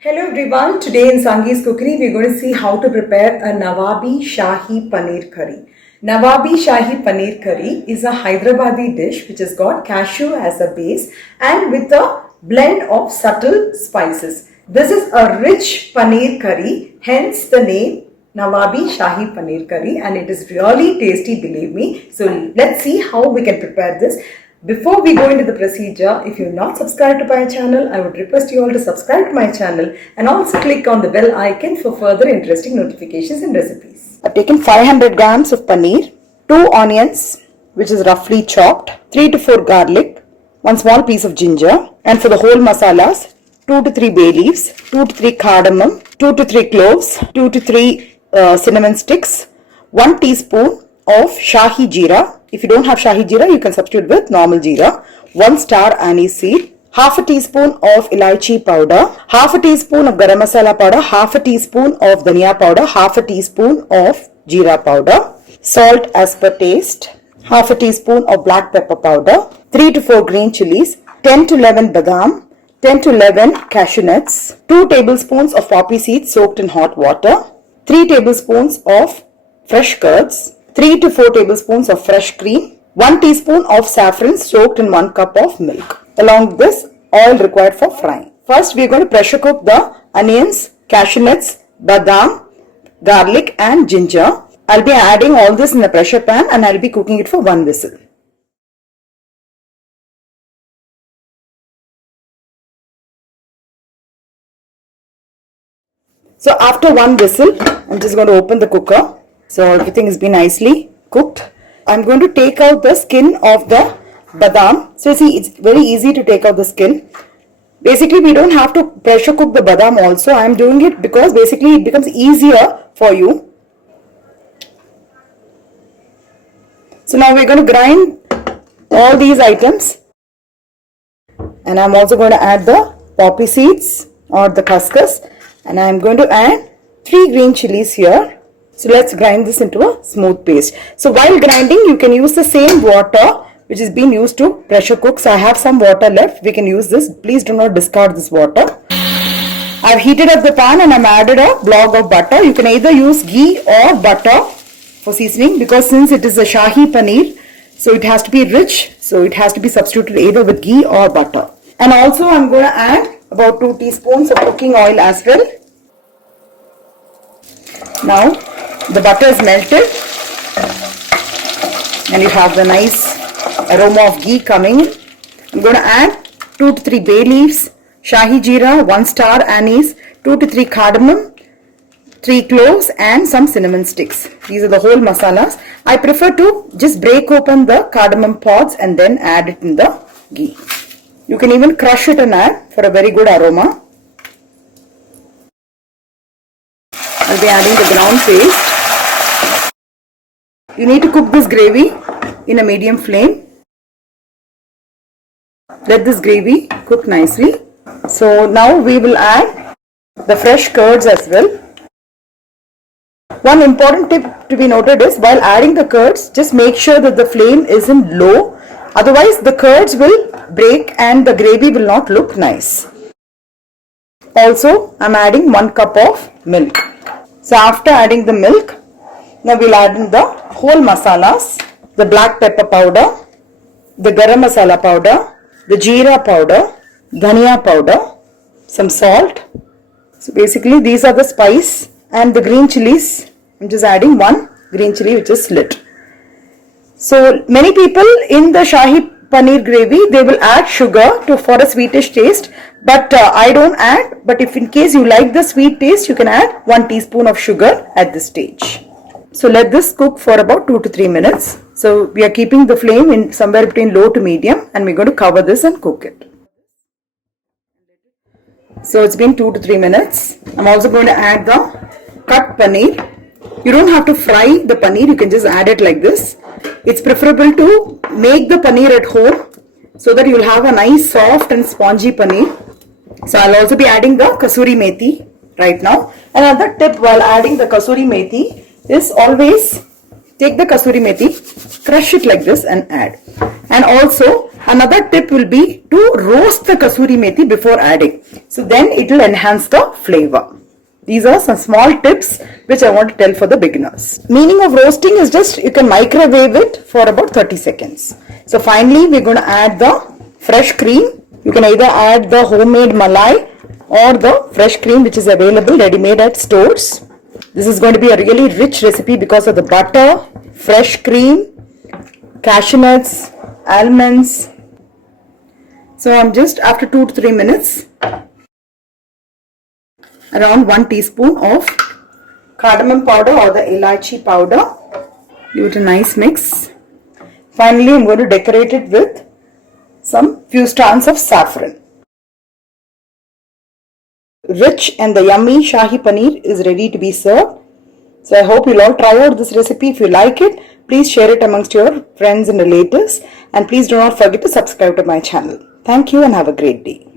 Hello everyone, today in Sangee's Cookery we're going to see how to prepare a Nawabi Shahi Paneer Curry. Nawabi Shahi Paneer Curry is a Hyderabadi dish which has got cashew as a base and with a blend of subtle spices. This is a rich paneer curry, hence the name Nawabi Shahi Paneer Curry, and it is really tasty, believe me. So let's see how we can prepare this. Before we go into the procedure, if you have not subscribed to my channel, I would request you all to subscribe to my channel and also click on the bell icon for further interesting notifications and recipes. I've taken 500 grams of paneer, 2 onions which is roughly chopped, 3 to 4 garlic, 1 small piece of ginger, and for the whole masalas, 2 to 3 bay leaves, 2 to 3 cardamom, 2 to 3 cloves, 2 to 3 cinnamon sticks, 1 teaspoon of Shahi Jeera. If you don't have Shahi Jeera, you can substitute with normal Jeera. 1 star anise seed, half a teaspoon of Ilaichi powder, half a teaspoon of Garam Masala powder, half a teaspoon of Dhania powder, half a teaspoon of Jeera powder, salt as per taste, half a teaspoon of black pepper powder, 3 to 4 green chilies, 10 to 11 badam, 10 to 11 cashew nuts, 2 tablespoons of poppy seeds soaked in hot water, 3 tablespoons of fresh curds, 3 to 4 tablespoons of fresh cream, 1 teaspoon of saffron soaked in 1 cup of milk. Along with this, oil required for frying. First, we are going to pressure cook the onions, cashew nuts, badam, garlic and ginger. I'll be adding all this in the pressure pan and I'll be cooking it for 1 whistle. So after 1 whistle, I'm just going to open the cooker. So everything has been nicely cooked. I'm going to take out the skin of the badam. So see, it's very easy to take out the skin. Basically, we don't have to pressure cook the badam also. I'm doing it because basically it becomes easier for you. So now we're going to grind all these items. And I'm also going to add the poppy seeds or the khaskhas. And I'm going to add 3 green chilies here. So let's grind this into a smooth paste. So while grinding, you can use the same water which is being used to pressure cook. So I have some water left. We can use this. Please do not discard this water. I've heated up the pan and I've added a block of butter. You can either use ghee or butter for seasoning because since it is a Shahi paneer, so it has to be rich. So it has to be substituted either with ghee or butter. And also I'm going to add about 2 teaspoons of cooking oil as well. Now the butter is melted and you have the nice aroma of ghee coming in. I'm going to add 2 to 3 bay leaves, Shahi Jeera, 1 star anise, 2 to 3 cardamom, 3 cloves and some cinnamon sticks. These are the whole masalas. I prefer to just break open the cardamom pods and then add it in the ghee. You can even crush it and add for a very good aroma. I'll be adding the ground paste. You need to cook this gravy in a medium flame. Let this gravy cook nicely. So now we will add the fresh curds as well. One important tip to be noted is while adding the curds, just make sure that the flame isn't low. Otherwise the curds will break and the gravy will not look nice. Also, I'm adding 1 cup of milk. So after adding the milk, now we'll add in the whole masalas, the black pepper powder, the garam masala powder, the jeera powder, dhania powder, some salt. So basically these are the spice and the green chilies. I'm just adding 1 green chili which is slit. So many people in the Shahi paneer gravy, they will add sugar for a sweetish taste. But I don't add. But if in case you like the sweet taste, you can add 1 teaspoon of sugar at this stage. So let this cook for about 2 to 3 minutes. So we are keeping the flame in somewhere between low to medium and we're going to cover this and cook it. So it's been 2 to 3 minutes. I'm also going to add the cut paneer. You don't have to fry the paneer, you can just add it like this. It's preferable to make the paneer at home so that you'll have a nice soft and spongy paneer. So I'll also be adding the kasuri methi right now. Another tip while adding the kasuri methi is always take the kasuri methi, crush it like this and add. And also another tip will be to roast the kasuri methi before adding. So then it will enhance the flavor. These are some small tips which I want to tell for the beginners. Meaning of roasting is just you can microwave it for about 30 seconds. So finally we're going to add the fresh cream. You can either add the homemade malai or the fresh cream which is available ready-made at stores. This is going to be a really rich recipe because of the butter, fresh cream, cashew nuts, almonds. So I'm just after 2 to 3 minutes, around 1 teaspoon of cardamom powder or the elaichi powder. Give it a nice mix. Finally, I'm going to decorate it with some few strands of saffron. Rich and the yummy Shahi Paneer is ready to be served. So I hope you'll all try out this recipe. If you like it, please share it amongst your friends and relatives. And please do not forget to subscribe to my channel. Thank you and have a great day.